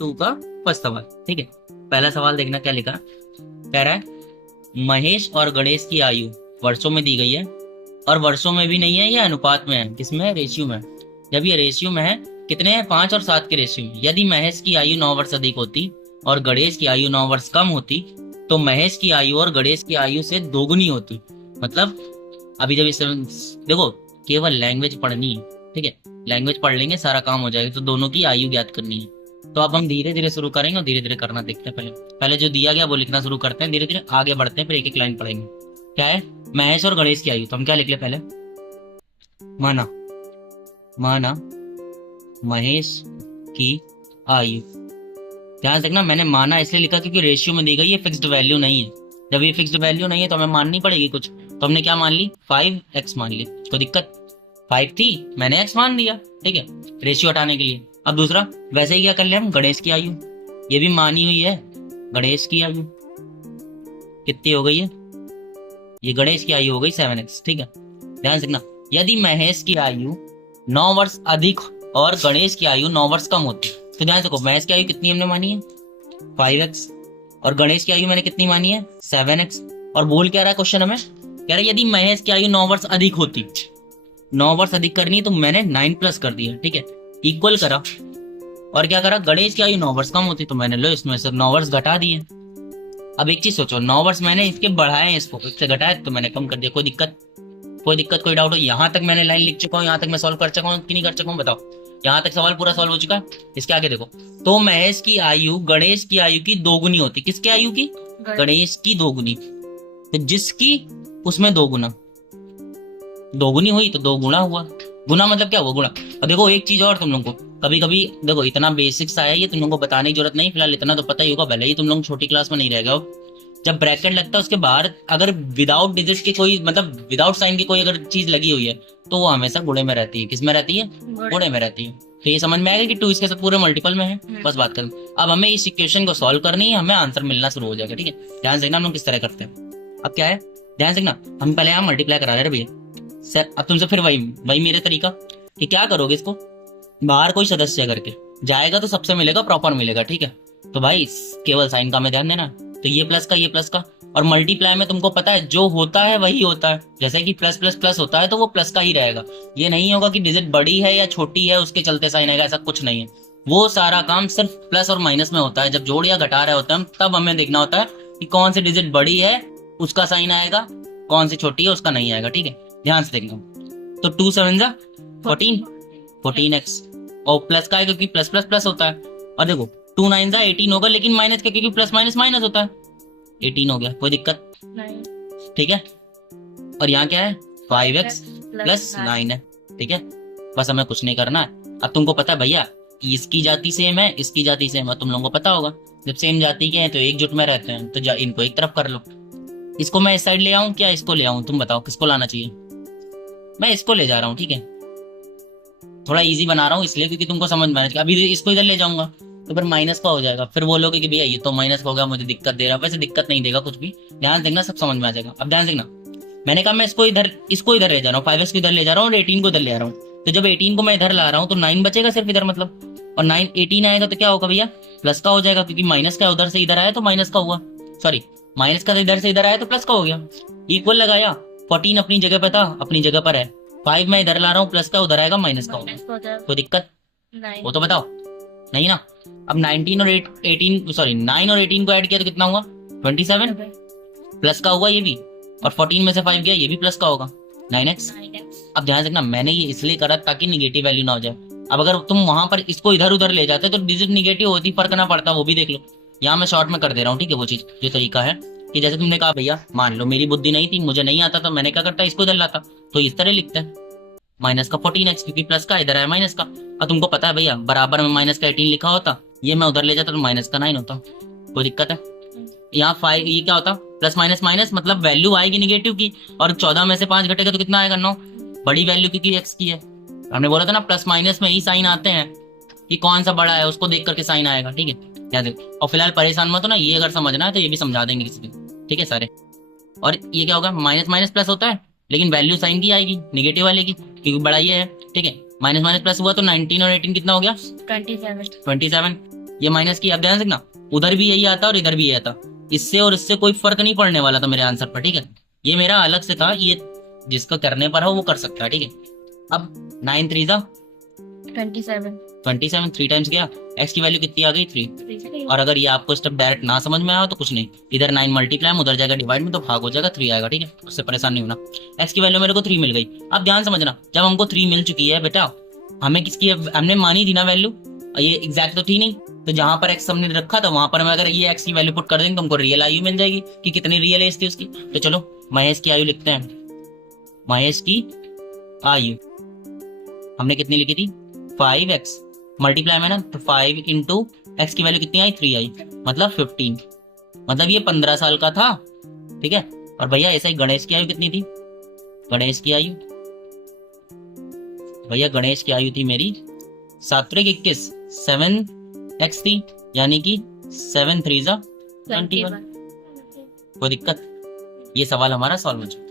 2 का फर्स्ट सवाल। ठीक है, पहला सवाल देखना क्या लिखा है। कह रहा है महेश और गणेश की आयु वर्षों में दी गई है, और वर्षों में भी नहीं है, ये अनुपात में है। किसमें है? रेशियो में। जब ये रेशियो में है, कितने हैं? 5 और 7 के रेशियो में। यदि महेश की आयु 9 वर्ष अधिक होती और गणेश की आयु 9 वर्ष कम होती तो महेश की आयु और गणेश की आयु से दोगुनी होती। मतलब अभी जब इस देखो, केवल लैंग्वेज पढ़नी है। ठीक है, लैंग्वेज पढ़ लेंगे सारा काम हो जाएगा। तो दोनों की आयु ज्ञात करनी है। तो अब हम धीरे धीरे शुरू करेंगे और धीरे धीरे करना देखते हैं। पहले पहले जो दिया गया वो लिखना शुरू करते हैं, धीरे धीरे आगे बढ़ते हैं, फिर एक एक लाइन पढ़ेंगे। क्या है? महेश और गणेश की आयु। तो हम क्या लिख ले पहले? माना माना महेश की आयु। ध्यान रखना, मैंने माना इसलिए लिखा क्योंकि रेशियो में दी गई है, फिक्स्ड वैल्यू नहीं है। जब ये फिक्स्ड वैल्यू नहीं है तो हमें माननी पड़ेगी कुछ। तो हमने क्या मान ली? 5x मान ली। कोई दिक्कत? 5 थी, मैंने x मान दिया। ठीक है, रेशियो हटाने के लिए। अब दूसरा वैसे ही क्या कर लिया हम? गणेश की आयु, ये भी मानी हुई है। गणेश की आयु कितनी हो गई है? ये गणेश की आयु हो गई 7x। ठीक है, ध्यान रखना, यदि महेश की आयु 9 वर्ष अधिक और गणेश की आयु 9 वर्ष कम होती तो ध्यान रखो, महेश की आयु कितनी हमने मानी है? 5x, और गणेश की आयु मैंने कितनी मानी है? 7x। और बोल क्या रहा है क्वेश्चन हमें? कह रहा है यदि महेश की आयु 9 वर्ष अधिक होती, 9 वर्ष अधिक करनी तो मैंने 9 प्लस कर दिया। ठीक है, इक्वल करा। और क्या करा? गणेश की आयु 9 वर्ष कम होती तो मैंने लो इसमें से 9 वर्ष घटा दिए। अब एक चीज सोचो, 9 वर्ष मैंने इसके बढ़ाए, इसको इससे घटाए तो मैंने कम कर दिया। कोई दिक्कत? कोई दिक्कत, कोई डाउट हो? यहाँ तक मैंने लाइन लिख चुका हूँ, यहाँ तक मैं सॉल्व कर चुका हूँ कि नहीं कर चुका हूँ? बताओ, यहाँ तक सवाल पूरा सॉल्व हो चुका है। इसके आगे देखो, तो महेश की आयु गणेश की आयु की दोगुनी होती। किसकी आयु की? गणेश की दोगुनी। तो जिसकी उसमें दोगुना, दोगुनी हुई तो 2 गुना हुआ। गुना मतलब क्या हुआ? गुणा। अब देखो एक चीज और तुम लोगों को कभी कभी देखो, इतना बेसिक सा है ये, तुम लोगों को बताने की जरूरत नहीं, फिलहाल इतना तो पता ही होगा, भले ही तुम लोग छोटी क्लास में नहीं रह गए। जब ब्रैकेट लगता है उसके बाहर अगर विदाउट डिजिट की कोई, मतलब विदाउट साइन की कोई अगर चीज लगी हुई है तो वो हमेशा गुणे में रहती है। किस में रहती है? गुणे में रहती है। तो ये समझ में आएगा कि 2 इसके साथ पूरे मल्टीपल में है। बस बात करें, अब हमें इस इक्वेशन को सॉल्व करनी है, हमें आंसर मिलना शुरू हो जाएगा। ठीक है, ध्यान से देखना हम लोग किस तरह करते हैं। अब क्या है? ध्यान से देखना, हम पहले यहाँ मल्टीप्लाई करा रहे हैं भैया सर। अब तुमसे फिर वही वही मेरे तरीका कि क्या करोगे, इसको बाहर कोई सदस्य करके जाएगा तो सबसे मिलेगा, प्रॉपर मिलेगा। ठीक है, तो भाई केवल साइन का में ध्यान देना। तो ये प्लस का, ये प्लस का, और मल्टीप्लाई में तुमको पता है जो होता है वही होता है। जैसे कि प्लस प्लस प्लस होता है तो वो प्लस का ही रहेगा। ये नहीं होगा कि डिजिट बड़ी है या छोटी है उसके चलते साइन आएगा, ऐसा कुछ नहीं है। वो सारा काम सिर्फ प्लस और माइनस में होता है। जब जोड़ या घटा रहे होते हैं तब हमें देखना होता है कि कौन सी डिजिट बड़ी है उसका साइन आएगा, कौन सी छोटी है उसका नहीं आएगा। ठीक है, ध्यान से देखना। तो 2 7 जा 14, 14x, और प्लस का है क्योंकि प्लस प्लस प्लस होता है। और देखो 2 9 जा 18 होगा, लेकिन माइनस का क्योंकि प्लस माइनस माइनस होता है, 18 हो गया। कोई दिक्कत नहीं? ठीक है, और यहाँ क्या है? 5x प्लस 9 है। ठीक है, बस हमें कुछ नहीं करना है। अब तुमको पता है भैया, इसकी जाति सेम है, इसकी जाति सेम है, तुम लोगों को पता होगा जब सेम जाति के हैं तो एकजुट में रहते हैं, तो इनको एक तरफ कर लो। इसको मैं इस साइड ले आऊं क्या इसको ले आऊं? तुम बताओ किसको लाना चाहिए? मैं इसको ले जा रहा हूँ। ठीक है, थोड़ा इजी बना रहा हूँ इसलिए क्योंकि तुमको समझ में आएगा। अभी इसको इधर ले जाऊंगा तो फिर माइनस का हो जाएगा, फिर बोलोगे कि भैया ये तो माइनस का हो गया, मुझे दिक्कत दे रहा है। वैसे दिक्कत नहीं देगा कुछ भी, ध्यान देखना, सब समझ में आ जाएगा। अब ध्यान देखना, मैंने कहा मैं इसको इधर ले जा रहा हूँ, 5x को इधर ले जा रहा हूँ और 18 को इधर ले आ रहा हूँ। तो जब 18 को मैं इधर ला रहा हूँ तो 9 बचेगा सिर्फ इधर, मतलब, और 9 18 आएगा तो क्या होगा भैया? प्लस का हो जाएगा, क्योंकि माइनस का उधर से इधर आया तो माइनस का हुआ, सॉरी माइनस का इधर से इधर आया तो प्लस का हो गया। इक्वल लगाया, 14 अपनी जगह पे था, अपनी जगह पर है। 5 मैं इधर ला रहा हूँ, प्लस का उधर आएगा, माइनस का होगा। कोई दिक्कत? वो तो बताओ, नहीं ना? अब 19 और 18 सॉरी 9 और 18 को ऐड किया तो कितना हुआ? 27 प्लस का हुआ ये भी, और 14 में से 5 गया, ये भी प्लस का होगा, 9x। अब ध्यान रखना, मैंने ये इसलिए करा ताकि निगेटिव वैल्यू ना हो जाए। अब अगर तुम वहां पर इसको इधर उधर ले जाते तो डिजिट निगेटिव होती, फर्क ना पड़ता, वो भी देख लो। यहाँ मैं शॉर्ट में कर दे रहा हूँ। ठीक है, वो चीज जो तरीका है कि जैसे तुमने कहा भैया मान लो मेरी बुद्धि नहीं थी, मुझे नहीं आता, तो मैंने क्या करता, इसको इधर लाता, तो इस तरह लिखते हैं माइनस का 14x, क्योंकि प्लस का इधर है माइनस का। अब तुमको पता है भैया बराबर में माइनस का 18 लिखा होता, ये मैं उधर ले जाता तो माइनस का 9 होता। कोई दिक्कत है? यहाँ 5 ये क्या होता? प्लस माइनस माइनस, मतलब वैल्यू आएगी निगेटिव की, और 14 में से 5 घटेगा तो कितना आएगा? 9। बड़ी वैल्यू क्योंकि x की है, हमने बोला था ना प्लस माइनस में ही साइन आते हैं कि कौन सा बड़ा है उसको देख करके साइन आएगा। ठीक है, याद रखो। और फिलहाल परेशान मत हो ना, ये अगर समझना है तो ये भी समझा देंगे किसी दिन। ठीक है सारे। और ये क्या होगा? माइनस माइनस प्लस होता है, लेकिन वैल्यू साइन की आएगी, निगेटिव वाले की, क्योंकि बड़ा ये है। ठीक है, माइनस माइनस प्लस हुआ तो 19 और 18 कितना हो गया? 27। 27। ये माइनस की, अब ध्यान से देखना, उधर भी यही आता और इधर भी यही आता, इससे और इससे कोई फर्क नहीं पड़ने वाला था मेरे आंसर पर, ठीक है। ये मेरा अलग से था, ये जिसका करने पर हो वो कर सकता है, ठीक है। अब 9 3 जा 27, 3 टाइम्स गया, एक्स की वैल्यू कितनी आ गई 3। और अगर ये आपको स्टेप डायरेक्ट ना समझ में आया तो कुछ नहीं, इधर 9 मल्टीप्लाई में, उधर जाएगा डिवाइड में, तो भाग हो जाएगा 3 आएगा, ठीक है। उससे परेशान नहीं होना। एक्स की वैल्यू मेरे को 3 मिल गई। अब ध्यान समझना, जब हमको 3 मिल चुकी है बेटा, हमें किसकी हमने मानी थी ना वैल्यू, ये एग्जैक्ट तो थी नहीं, तो जहां पर एक्स हमने रखा था वहां पर मैं अगर ये एक्स की वैल्यू पुट कर देंगे तो हमको रियल आयु मिल जाएगी कि कितनी रियल एज थी उसकी। तो चलो महेश की आयु लिखते हैं। महेश की आयु हमने कितनी लिखी थी 5x, मल्टीप्लाई में ना, तो 5 इंटू एक्स की वैल्यू कितनी आई 3 आई, मतलब 15, मतलब ये 15 साल का था, ठीक है। और भैया ऐसा ही गणेश की आयु कितनी थी, गणेश की आयु, भैया गणेश की आयु थी मेरी 7 21, 7x थी, यानी कि 7 3 जा 21। कोई दिक्कत, ये सवाल हमारा सॉल्व हो चुका।